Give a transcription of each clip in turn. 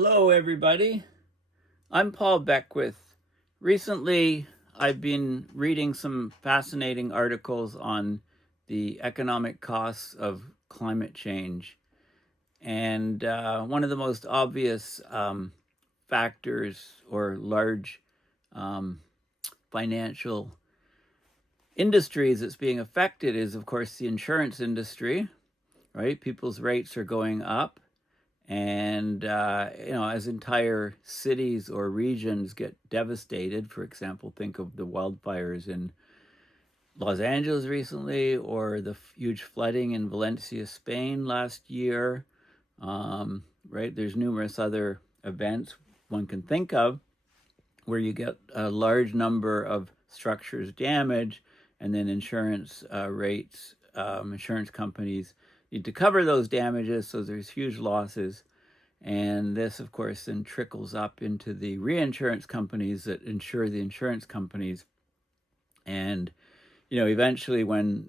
Hello, everybody. I'm Paul Beckwith. Recently, I've been reading some fascinating articles on the economic costs of climate change. And one of the most obvious factors or large financial industries that's being affected is, of course, the insurance industry, right? People's rates are going up. And, as entire cities or regions get devastated, for example, think of the wildfires in Los Angeles recently, or the huge flooding in Valencia, Spain last year, right? There's numerous other events one can think of where you get a large number of structures damaged, and then insurance companies need to cover those damages, so there's huge losses. And this, of course, then trickles up into the reinsurance companies that insure the insurance companies. And, eventually when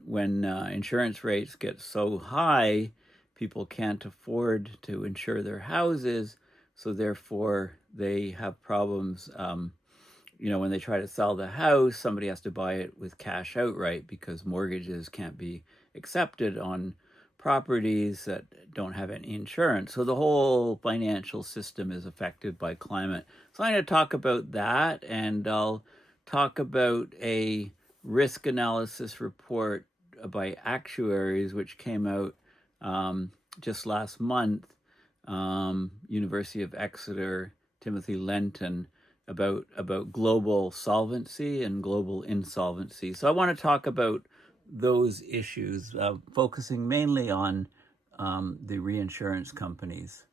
insurance rates get so high, people can't afford to insure their houses. So therefore, they have problems. When they try to sell the house, somebody has to buy it with cash outright because mortgages can't be accepted on properties that don't have any insurance. So the whole financial system is affected by climate. So I'm going to talk about that, and I'll talk about a risk analysis report by actuaries, which came out just last month, University of Exeter, Timothy Lenton, about global solvency and global insolvency. So I want to talk about those issues, focusing mainly on the reinsurance companies.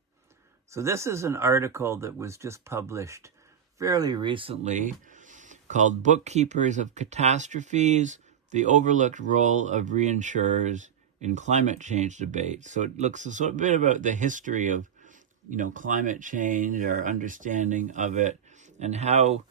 So this is an article that was just published fairly recently called Bookkeepers of Catastrophes, the Overlooked Role of Reinsurers in Climate Change Debates. So it looks a bit about the history of, climate change, our understanding of it, and how,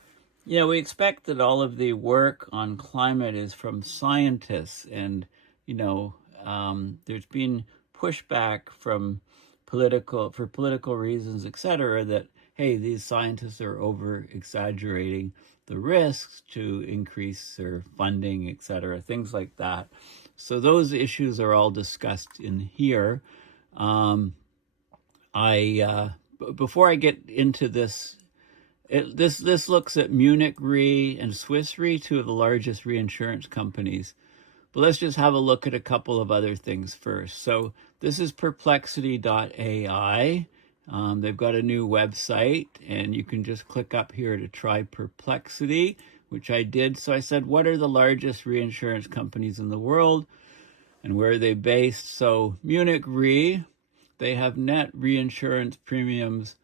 we expect that all of the work on climate is from scientists, and, there's been pushback from political reasons, etc., that, hey, these scientists are over-exaggerating the risks to increase their funding, etc., things like that. So those issues are all discussed in here. Before I get into this, this looks at Munich Re and Swiss Re, two of the largest reinsurance companies. But let's just have a look at a couple of other things first. So this is perplexity.ai. They've got a new website, and you can just click up here to try Perplexity, which I did. So I said, what are the largest reinsurance companies in the world, and where are they based? So Munich Re, they have net reinsurance premiums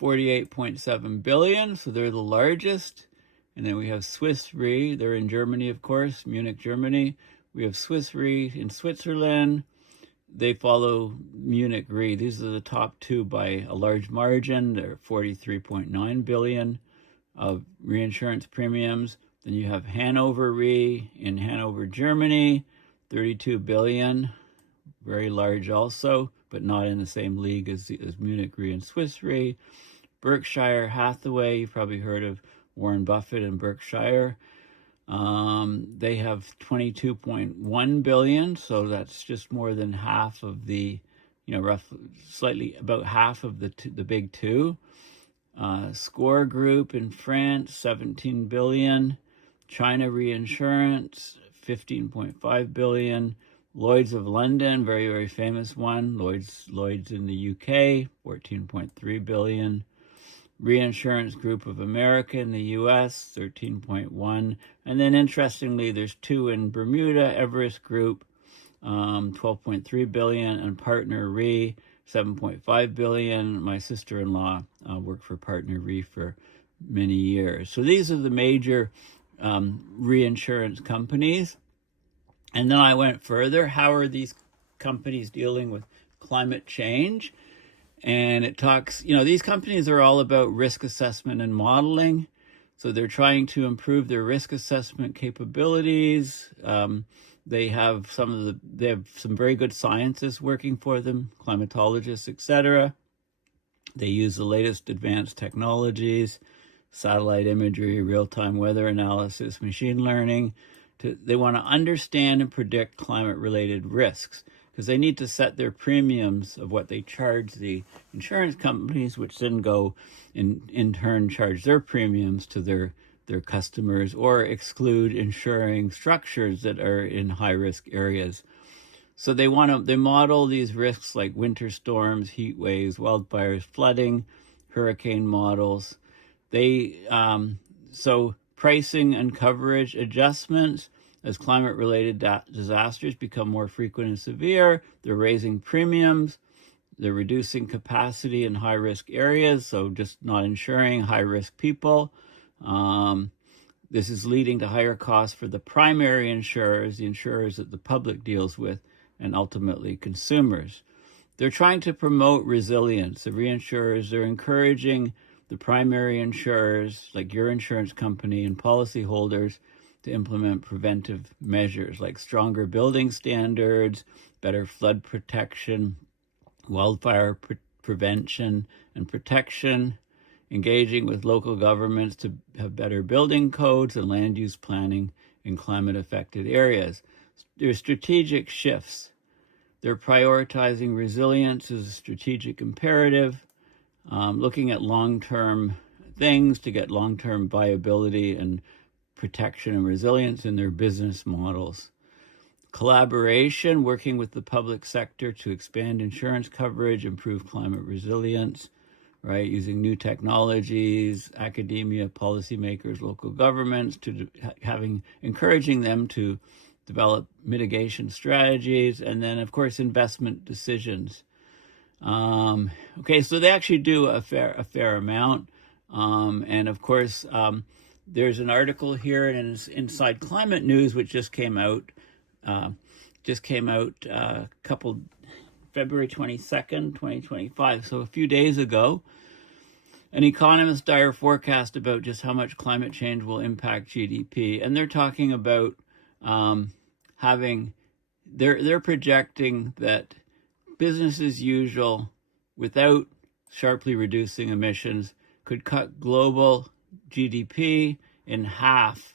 48.7 billion, so they're the largest. And then we have Swiss Re, they're in Germany, of course, Munich, Germany. We have Swiss Re in Switzerland. They follow Munich Re. These are the top two by a large margin. They're 43.9 billion of reinsurance premiums. Then you have Hanover Re in Hanover, Germany, 32 billion, very large also, but not in the same league as Munich Re and Swiss Re. Berkshire Hathaway, you've probably heard of Warren Buffett and Berkshire. They have 22.1 billion, so that's just more than half of the, slightly about half of the big two. Score Group in France, 17 billion. China Reinsurance, 15.5 billion. Lloyd's of London, very, very famous one. Lloyd's in the UK, 14.3 billion. Reinsurance Group of America in the US, 13.1. And then interestingly, there's two in Bermuda, Everest Group, 12.3 billion, and Partner Re, 7.5 billion. My sister-in-law worked for Partner Re for many years. So these are the major reinsurance companies. And then I went further. How are these companies dealing with climate change? And it talks, these companies are all about risk assessment and modeling. So they're trying to improve their risk assessment capabilities. They have some very good scientists working for them, climatologists, etc. They use the latest advanced technologies, satellite imagery, real-time weather analysis, machine learning. They want to understand and predict climate-related risks because they need to set their premiums of what they charge the insurance companies, which then go in turn charge their premiums to their customers or exclude insuring structures that are in high-risk areas. So they model these risks like winter storms, heat waves, wildfires, flooding, hurricane models. So pricing and coverage adjustments as climate-related disasters become more frequent and severe. They're raising premiums. They're reducing capacity in high-risk areas, so just not insuring high-risk people. This is leading to higher costs for the primary insurers, the insurers that the public deals with, and ultimately consumers. They're trying to promote resilience. The reinsurers, they're encouraging the primary insurers, like your insurance company and policyholders, to implement preventive measures like stronger building standards, better flood protection, wildfire prevention and protection, engaging with local governments to have better building codes and land use planning in climate-affected areas. There are strategic shifts. They're prioritizing resilience as a strategic imperative, looking at long-term things to get long-term viability and protection and resilience in their business models. Collaboration, working with the public sector to expand insurance coverage, improve climate resilience, right? Using new technologies, academia, policymakers, local governments, encouraging them to develop mitigation strategies, and then, of course, investment decisions. Okay, so they actually do a fair amount, and of course, there's an article here inside Climate News, which just came out February 22nd, 2025, so a few days ago. An economist's dire forecast about just how much climate change will impact GDP, and they're talking about they're projecting that business as usual, without sharply reducing emissions, could cut global GDP in half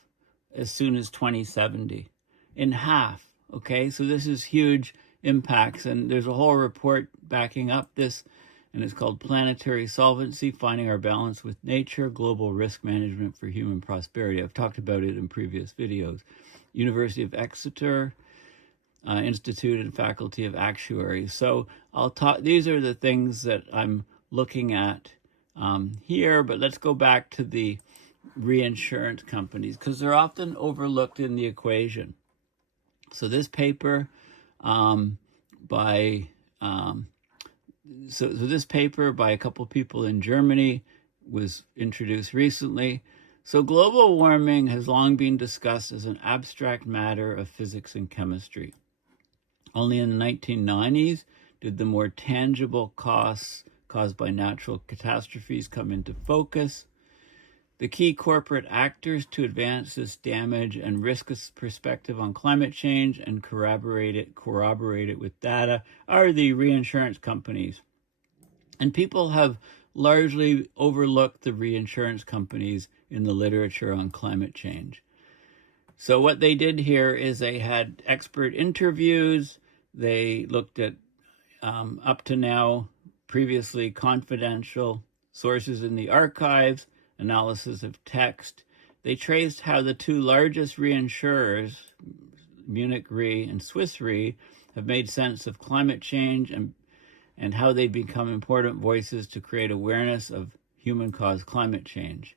as soon as 2070. In half, okay? So this is huge impacts, and there's a whole report backing up this, and it's called Planetary Solvency, Finding Our Balance with Nature, Global Risk Management for Human Prosperity. I've talked about it in previous videos. University of Exeter, Institute and Faculty of Actuaries. So these are the things that I'm looking at here, but let's go back to the reinsurance companies because they're often overlooked in the equation. So this paper by a couple people in Germany was introduced recently. So global warming has long been discussed as an abstract matter of physics and chemistry. Only in the 1990s did the more tangible costs caused by natural catastrophes come into focus. The key corporate actors to advance this damage and risk perspective on climate change and corroborate it with data are the reinsurance companies. And people have largely overlooked the reinsurance companies in the literature on climate change. So what they did here is they had expert interviews. They looked at up to now previously confidential sources in the archives, analysis of text. They traced how the two largest reinsurers, Munich Re and Swiss Re, have made sense of climate change and how they become important voices to create awareness of human-caused climate change.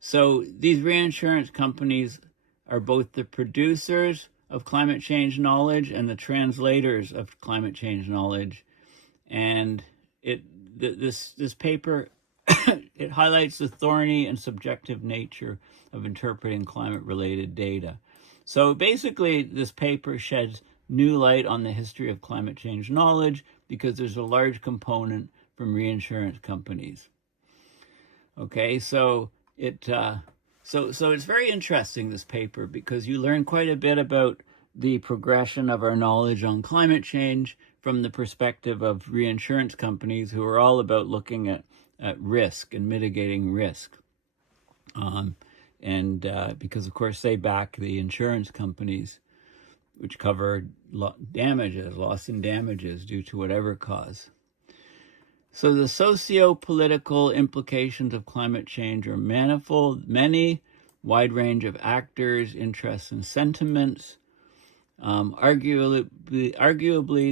So these reinsurance companies are both the producers of climate change knowledge and the translators of climate change knowledge. And this paper, it highlights the thorny and subjective nature of interpreting climate-related data. So basically, this paper sheds new light on the history of climate change knowledge because there's a large component from reinsurance companies. Okay, so it's very interesting, this paper, because you learn quite a bit about the progression of our knowledge on climate change from the perspective of reinsurance companies who are all about looking at risk and mitigating risk. Because, of course, they back the insurance companies, which cover loss and damages due to whatever cause. So the socio-political implications of climate change are manifold, many, wide range of actors, interests, and sentiments. Arguably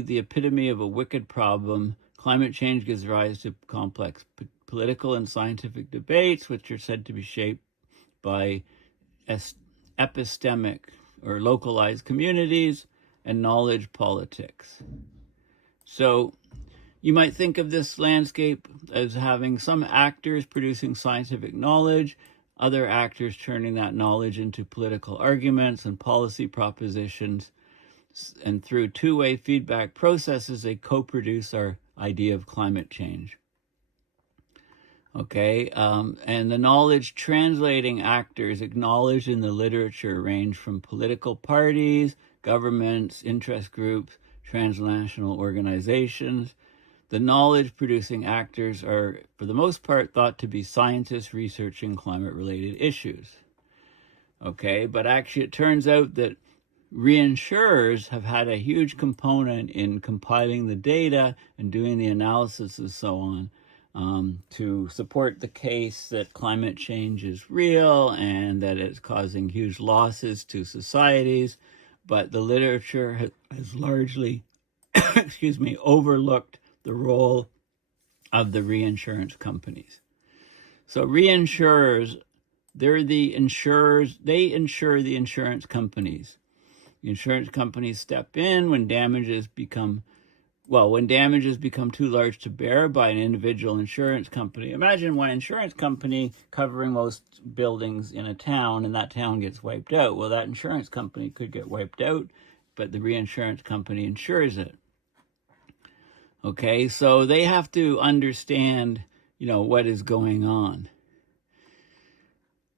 the epitome of a wicked problem, climate change gives rise to complex political and scientific debates, which are said to be shaped by epistemic or localized communities and knowledge politics. So you might think of this landscape as having some actors producing scientific knowledge, other actors turning that knowledge into political arguments and policy propositions, and through two-way feedback processes, they co-produce our idea of climate change. Okay, and the knowledge translating actors acknowledged in the literature range from political parties, governments, interest groups, transnational organizations. The knowledge-producing actors are, for the most part, thought to be scientists researching climate-related issues. Okay, but actually it turns out that reinsurers have had a huge component in compiling the data and doing the analysis and so on to support the case that climate change is real and that it's causing huge losses to societies. But the literature has largely, overlooked the role of the reinsurance companies. So reinsurers, they're the insurers, they insure the insurance companies. The insurance companies step in when damages become too large to bear by an individual insurance company. Imagine one insurance company covering most buildings in a town and that town gets wiped out. Well, that insurance company could get wiped out, but the reinsurance company insures it. Okay, so they have to understand, what is going on.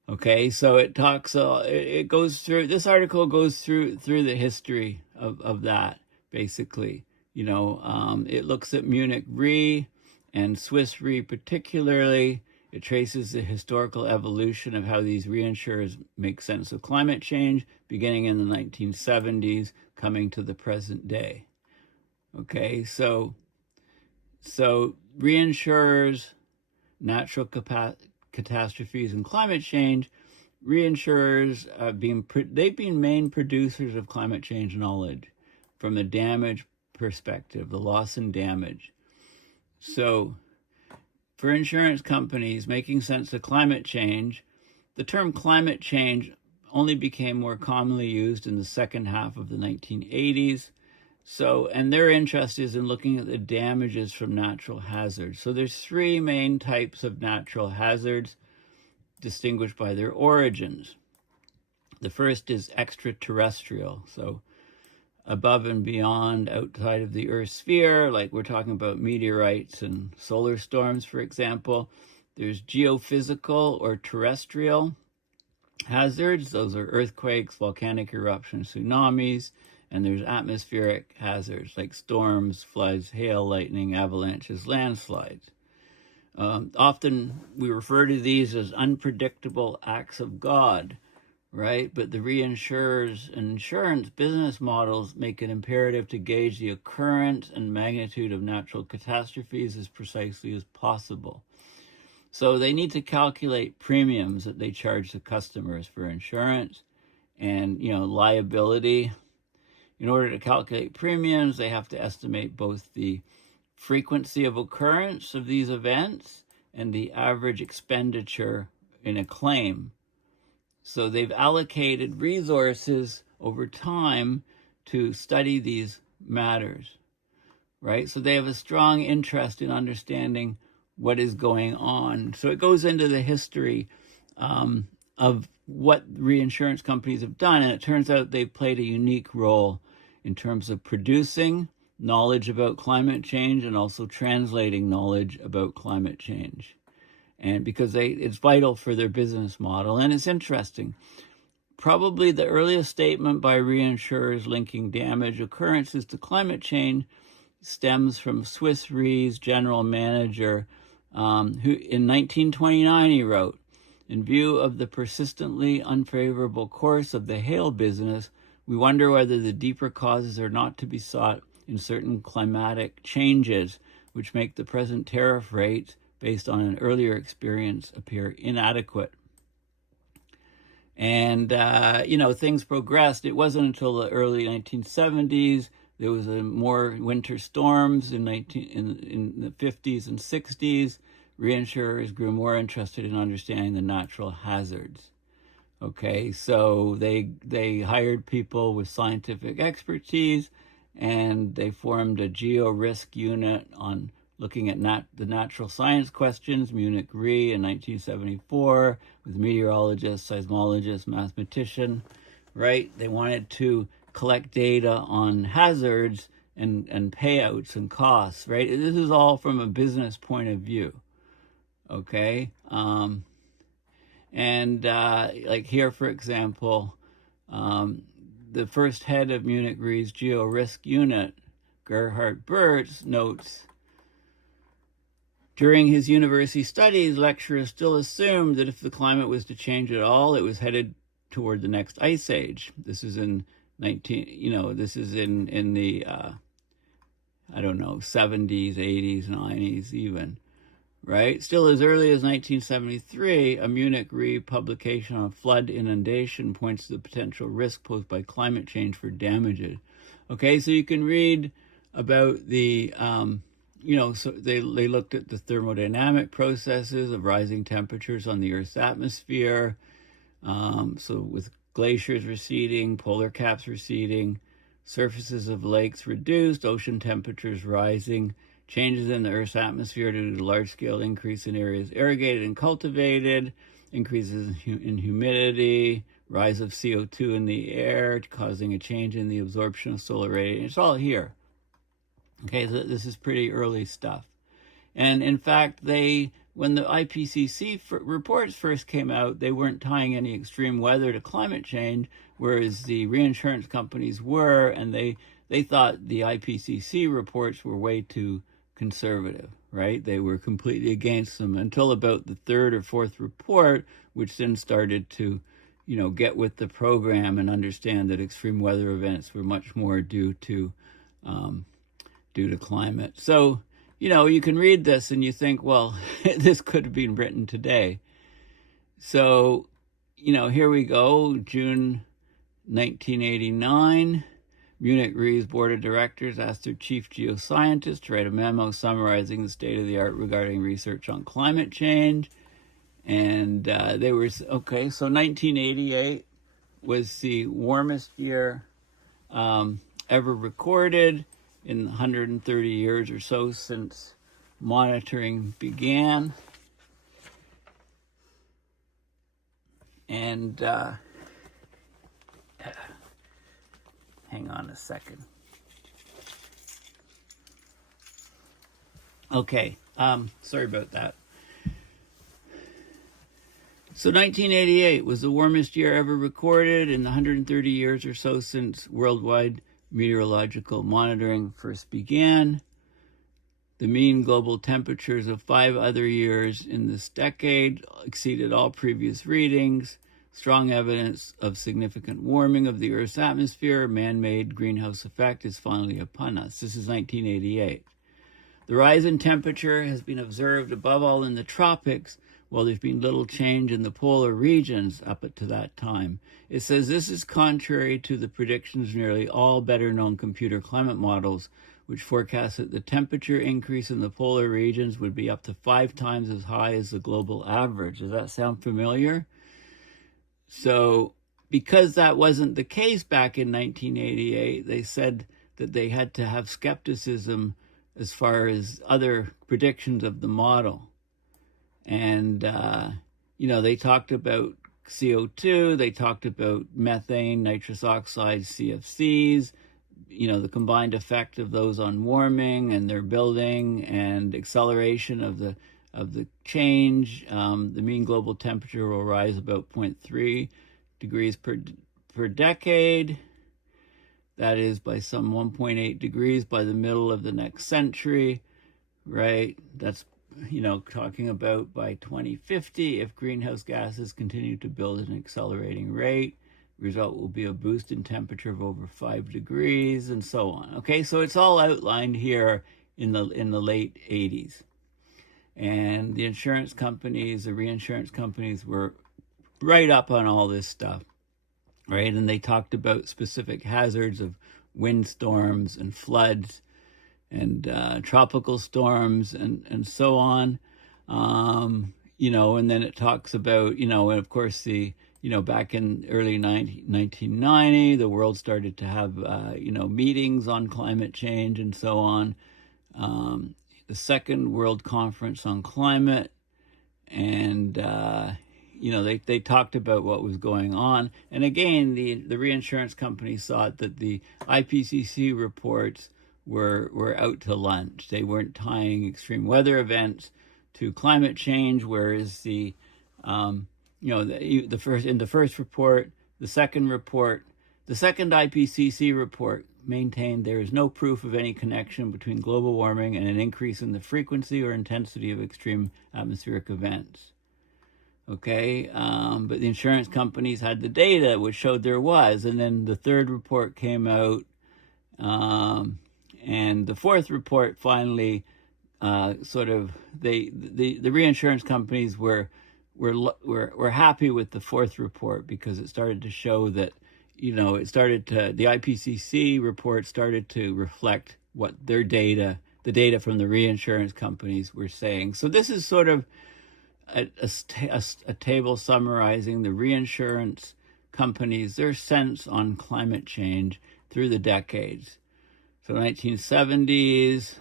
Okay, so it goes through, this article goes through the history of that, basically. It looks at Munich Re and Swiss Re particularly. It traces the historical evolution of how these reinsurers make sense of climate change, beginning in the 1970s, coming to the present day. Okay, so reinsurers, natural catastrophes, and climate change, reinsurers they've been main producers of climate change knowledge from the damage perspective, the loss and damage. So for insurance companies making sense of climate change, the term climate change only became more commonly used in the second half of the 1980s. And their interest is in looking at the damages from natural hazards. So there's three main types of natural hazards distinguished by their origins. The first is extraterrestrial, so above and beyond, outside of the Earth's sphere, like we're talking about meteorites and solar storms, for example. There's geophysical or terrestrial hazards. Those are earthquakes, volcanic eruptions, tsunamis. And there's atmospheric hazards like storms, floods, hail, lightning, avalanches, landslides. Often we refer to these as unpredictable acts of God, right? But the reinsurers and insurance business models make it imperative to gauge the occurrence and magnitude of natural catastrophes as precisely as possible. So they need to calculate premiums that they charge the customers for insurance and, liability. In order to calculate premiums, they have to estimate both the frequency of occurrence of these events and the average expenditure in a claim. So they've allocated resources over time to study these matters, right? So they have a strong interest in understanding what is going on. So it goes into the history of what reinsurance companies have done, and it turns out they've played a unique role in terms of producing knowledge about climate change and also translating knowledge about climate change. And because it's vital for their business model. And it's interesting. Probably the earliest statement by reinsurers linking damage occurrences to climate change stems from Swiss Re's general manager, who in 1929 he wrote, "In view of the persistently unfavorable course of the hail business, we wonder whether the deeper causes are not to be sought in certain climatic changes, which make the present tariff rates, based on an earlier experience, appear inadequate." And, things progressed. It wasn't until the early 1970s. There was more winter storms in the 50s and 60s. Reinsurers grew more interested in understanding the natural hazards. Okay, so they hired people with scientific expertise, and they formed a geo-risk unit on looking at the natural science questions, Munich Re in 1974, with meteorologists, seismologists, mathematician, right? They wanted to collect data on hazards and payouts and costs, right? This is all from a business point of view, okay? Like here, for example, the first head of Munich Re's geo-risk unit, Gerhard Bertz, notes, "During his university studies, lecturers still assumed that if the climate was to change at all, it was headed toward the next ice age." This is in the 70s, 80s, 90s even, right? Still as early as 1973, a Munich Re publication on flood inundation points to the potential risk posed by climate change for damages. Okay, so you can read about the so they looked at the thermodynamic processes of rising temperatures on the Earth's atmosphere. So with glaciers receding, polar caps receding, surfaces of lakes reduced, ocean temperatures rising, changes in the Earth's atmosphere due to large-scale increase in areas irrigated and cultivated, increases in humidity, rise of CO2 in the air, causing a change in the absorption of solar radiation. It's all here. Okay, so this is pretty early stuff. And in fact, when the IPCC reports first came out, they weren't tying any extreme weather to climate change, whereas the reinsurance companies were, and they thought the IPCC reports were way too conservative, right? They were completely against them until about the third or fourth report, which then started to, get with the program and understand that extreme weather events were much more due to climate. So, you can read this and you think, well, this could have been written today. So, here we go, June 1989. Munich Re's board of directors asked their chief geoscientist to write a memo summarizing the state of the art regarding research on climate change. And they were, okay, so 1988 was the warmest year ever recorded in 130 years or so since monitoring began. And hang on a second. Okay, sorry about that. So 1988 was the warmest year ever recorded in the 130 years or so since worldwide meteorological monitoring first began. The mean global temperatures of 5 other years in this decade exceeded all previous readings. Strong evidence of significant warming of the Earth's atmosphere, man-made greenhouse effect, is finally upon us. This is 1988. The rise in temperature has been observed above all in the tropics, while there's been little change in the polar regions up to that time. It says this is contrary to the predictions of nearly all better-known computer climate models, which forecast that the temperature increase in the polar regions would be up to 5 times as high as the global average. Does that sound familiar? So, because that wasn't the case back in 1988, they said that they had to have skepticism as far as other predictions of the model. And, they talked about CO2, they talked about methane, nitrous oxide, CFCs, the combined effect of those on warming and their building and acceleration of the change. The mean global temperature will rise about 0.3 degrees per decade. that is by some 1.8 degrees by the middle of the next century, right? That's, talking about by 2050, if greenhouse gases continue to build at an accelerating rate, the result will be a boost in temperature of over 5 degrees, and so on. Okay, so it's all outlined here in the late 80s. And the insurance companies, the reinsurance companies, were right up on all this stuff, right? And they talked about specific hazards of windstorms and floods and tropical storms and so on. And then it talks about, and of course back in early 1990, the world started to have, meetings on climate change and so on. The Second World Conference on Climate, and they talked about what was going on. And again, the reinsurance companies thought that the IPCC reports were out to lunch. They weren't tying extreme weather events to climate change, whereas the first report, the second IPCC report maintained there is no proof of any connection between global warming and an increase in the frequency or intensity of extreme atmospheric events. Okay, but the insurance companies had the data which showed there was, and then the third report came out, and the fourth report finally the reinsurance companies were happy with the fourth report because it started to show that the IPCC report started to reflect what the data from the reinsurance companies were saying. So this is sort of a table summarizing the reinsurance companies, their sense on climate change through the decades. So 1970s,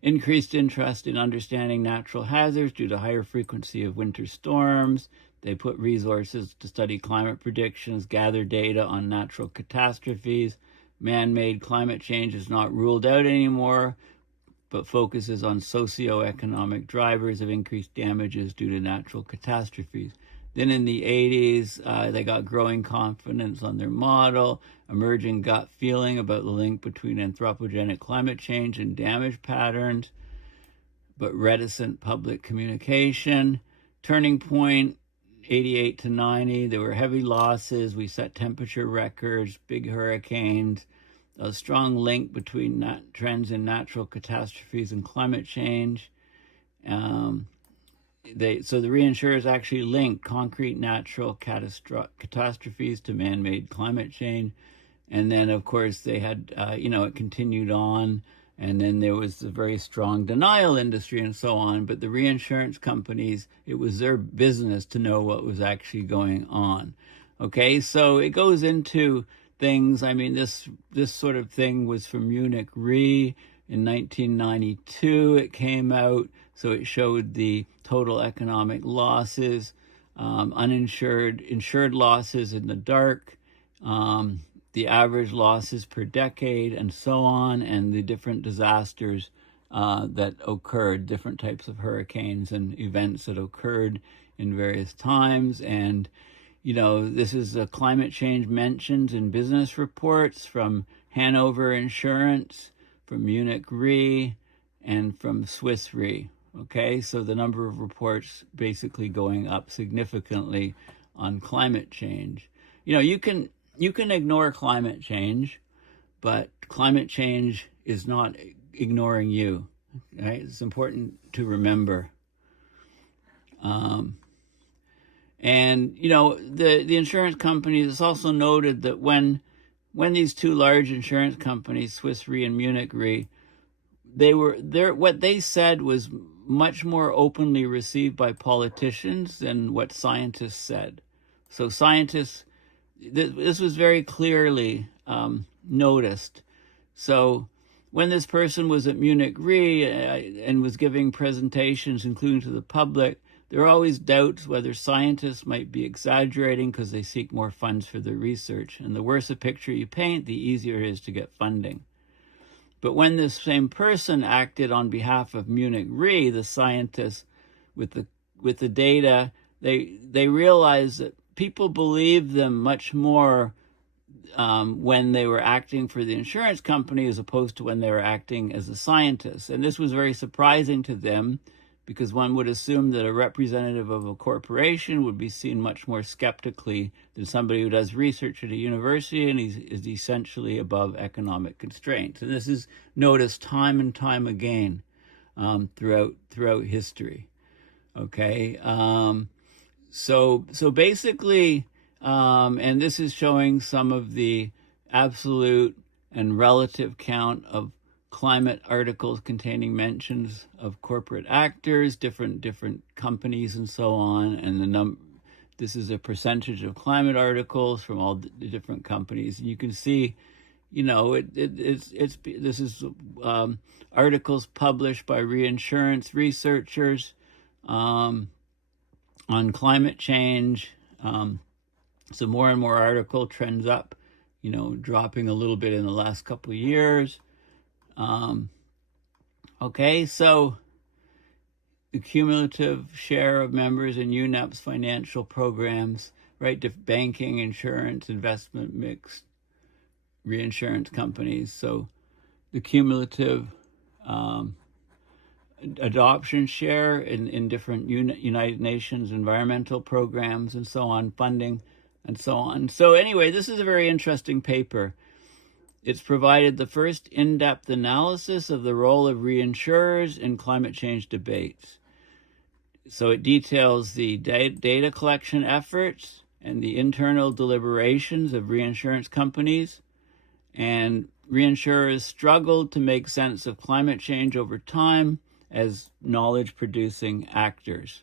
increased interest in understanding natural hazards due to higher frequency of winter storms. They put resources to study climate predictions, gather data on natural catastrophes. Man-made climate change is not ruled out anymore, but focuses on socioeconomic drivers of increased damages due to natural catastrophes. Then in the 80s, they got growing confidence on their model, emerging gut feeling about the link between anthropogenic climate change and damage patterns, but reticent public communication. Turning point, 88 to 90, there were heavy losses. We set temperature records, big hurricanes, a strong link between trends in natural catastrophes and climate change. So the reinsurers actually linked concrete natural catastrophes to man-made climate change. And then, of course, they had, it continued on. And then there was a very strong denial industry and so on. But the reinsurance companies, it was their business to know what was actually going on. Okay, so it goes into things. I mean, this sort of thing was from Munich Re in 1992. It came out. So it showed the total economic losses, insured losses in the dark, the average losses per decade, and so on, and the different disasters that occurred, different types of hurricanes and events that occurred in various times. And, this is climate change mentions in business reports from Hanover Insurance, from Munich Re, and from Swiss Re. Okay, so the number of reports basically going up significantly on climate change. You can ignore climate change, but climate change is not ignoring you. Right? It's important to remember. And the insurance companies, it's also noted that when these two large insurance companies, Swiss Re and Munich Re, what they said was much more openly received by politicians than what scientists said. So scientists, this was very clearly noticed. So when this person was at Munich Re and was giving presentations, including to the public, there are always doubts whether scientists might be exaggerating because they seek more funds for their research. And the worse a picture you paint, the easier it is to get funding. But when this same person acted on behalf of Munich Re, the scientists with the data, they realized that people believed them much more when they were acting for the insurance company as opposed to when they were acting as a scientist. And this was very surprising to them because one would assume that a representative of a corporation would be seen much more skeptically than somebody who does research at a university and is essentially above economic constraints. And this is noticed time and time again throughout history. Okay, so basically, and this is showing some of the absolute and relative count of climate articles containing mentions of corporate actors, different companies, and so on. And this is a percentage of climate articles from all the different companies. And you can see, this is articles published by reinsurance researchers on climate change. So more and more article trends up, dropping a little bit in the last couple of years. Okay, so the cumulative share of members in UNEP's financial programs, right, banking, insurance, investment mix, reinsurance companies. So the cumulative adoption share in different United Nations environmental programs and so on, funding and so on. So anyway, this is a very interesting paper. It's provided the first in-depth analysis of the role of reinsurers in climate change debates. So it details the data collection efforts and the internal deliberations of reinsurance companies. And reinsurers struggled to make sense of climate change over time as knowledge-producing actors.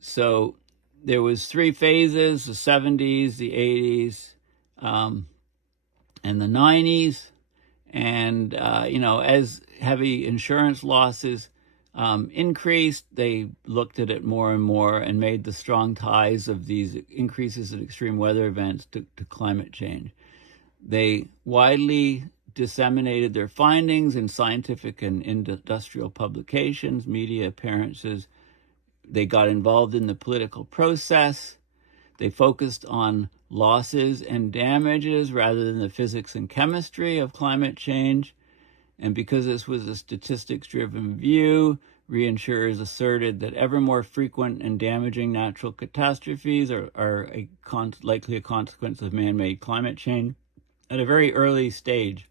So there was 3 phases: the 70s, the 80s, and the 90s. And, as heavy insurance losses increased, they looked at it more and more and made the strong ties of these increases in extreme weather events to climate change. They widely disseminated their findings in scientific and industrial publications, media appearances. They got involved in the political process. They focused on losses and damages rather than the physics and chemistry of climate change. And because this was a statistics-driven view, reinsurers asserted that ever more frequent and damaging natural catastrophes are likely a consequence of man-made climate change at a very early stage,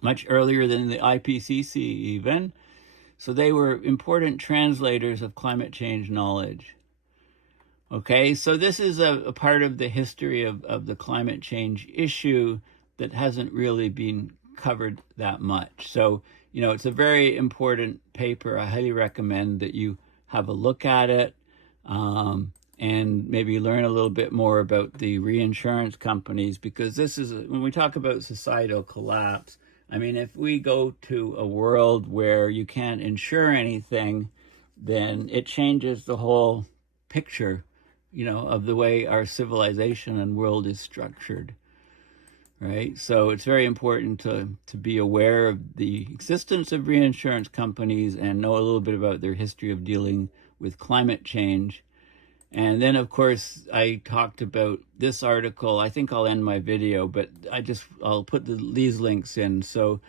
much earlier than the IPCC even. So they were important translators of climate change knowledge. Okay, so this is a part of the history of the climate change issue that hasn't really been covered that much. So, it's a very important paper. I highly recommend that you have a look at it and maybe learn a little bit more about the reinsurance companies, because this is, when we talk about societal collapse, I mean, if we go to a world where you can't insure anything, then it changes the whole picture, of the way our civilization and world is structured, right? So it's very important to be aware of the existence of reinsurance companies and know a little bit about their history of dealing with climate change. And then, of course, I talked about this article. I think I'll end my video, but I'll put these links in. So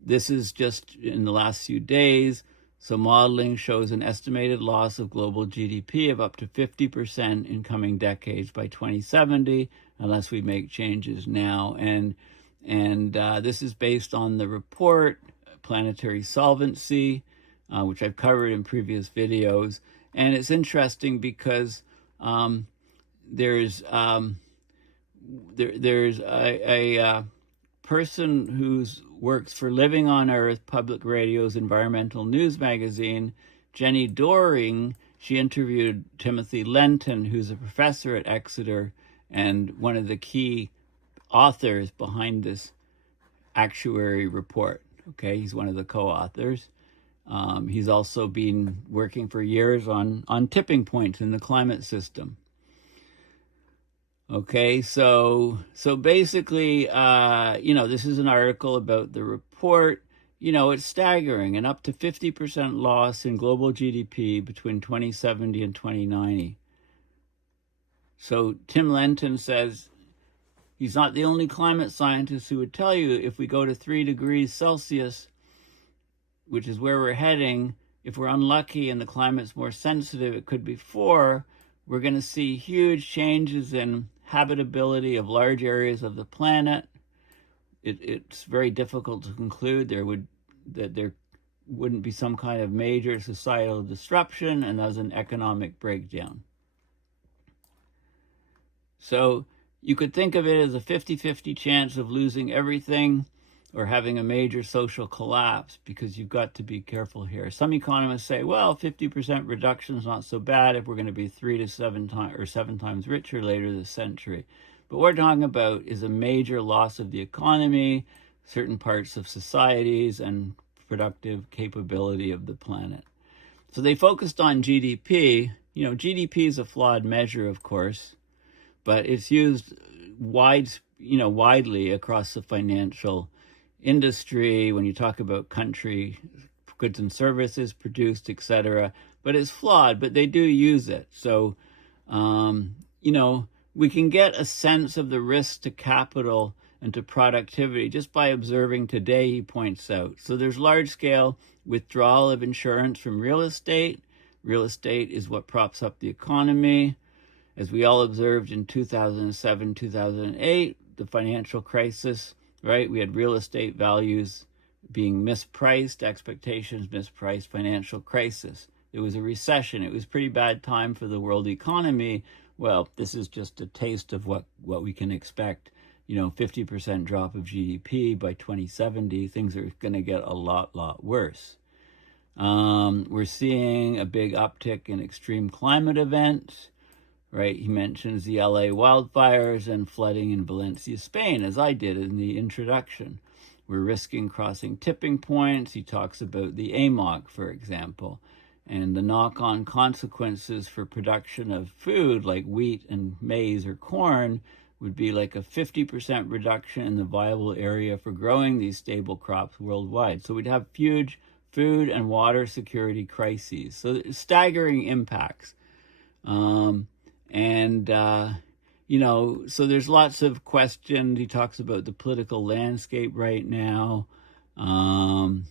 this is just in the last few days. So modeling shows an estimated loss of global GDP of up to 50% in coming decades by 2070, unless we make changes now. And this is based on the report, Planetary Solvency, which I've covered in previous videos. And it's interesting because there's a person who works for Living on Earth, Public Radio's environmental news magazine, Jenny Doering. She interviewed Timothy Lenton, who's a professor at Exeter and one of the key authors behind this actuary report. Okay, he's one of the co-authors. He's also been working for years on tipping points in the climate system. Okay, so basically, this is an article about the report. It's staggering, and up to 50% loss in global GDP between 2070 and 2090. So Tim Lenton says He's not the only climate scientist who would tell you if we go to 3 degrees Celsius, which is where we're heading, if we're unlucky and the climate's more sensitive, it could be 4, we're going to see huge changes in habitability of large areas of the planet. It's very difficult to conclude that there wouldn't be some kind of major societal disruption, and thus an economic breakdown. So you could think of it as a 50-50 chance of losing everything or having a major social collapse, because you've got to be careful here. Some economists say, well, 50% reduction is not so bad if we're going to be 3 to 7 times or 7 times richer later this century. But what we're talking about is a major loss of the economy, certain parts of societies, and productive capability of the planet. So they focused on GDP. You know, GDP is a flawed measure, of course, but it's used widely across the financial industry when you talk about country goods and services produced, etc. But it's flawed, but they do use it. So, we can get a sense of the risk to capital and to productivity just by observing today, he points out. So there's large-scale withdrawal of insurance from real estate. Real estate is what props up the economy. As we all observed in 2007, 2008, the financial crisis, right? We had real estate values being mispriced, expectations mispriced, financial crisis. It was a recession. It was a pretty bad time for the world economy. Well, this is just a taste of what we can expect. 50% drop of GDP by 2070. Things are going to get a lot worse. We're seeing a big uptick in extreme climate events, right? He mentions the LA wildfires and flooding in Valencia, Spain, as I did in the introduction. We're risking crossing tipping points. He talks about the AMOC, for example, and the knock-on consequences for production of food like wheat and maize or corn would be like a 50% reduction in the viable area for growing these stable crops worldwide. So we'd have huge food and water security crises. So staggering impacts. So there's lots of questions. He talks about the political landscape right now. So,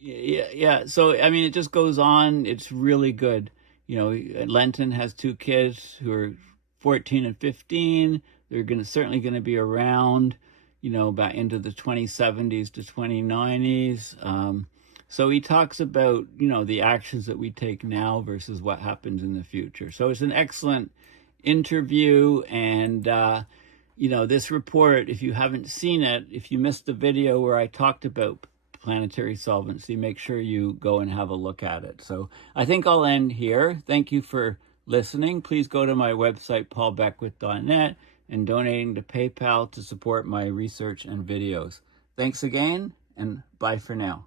it just goes on. It's really good. Lenton has 2 kids who are 14 and 15. They're certainly going to be around, about into the 2070s to 2090s. So he talks about, the actions that we take now versus what happens in the future. So it's an excellent interview. And, this report, if you haven't seen it, if you missed the video where I talked about planetary solvency, make sure you go and have a look at it. So I think I'll end here. Thank you for listening. Please go to my website, paulbeckwith.net, and donating to PayPal to support my research and videos. Thanks again, and bye for now.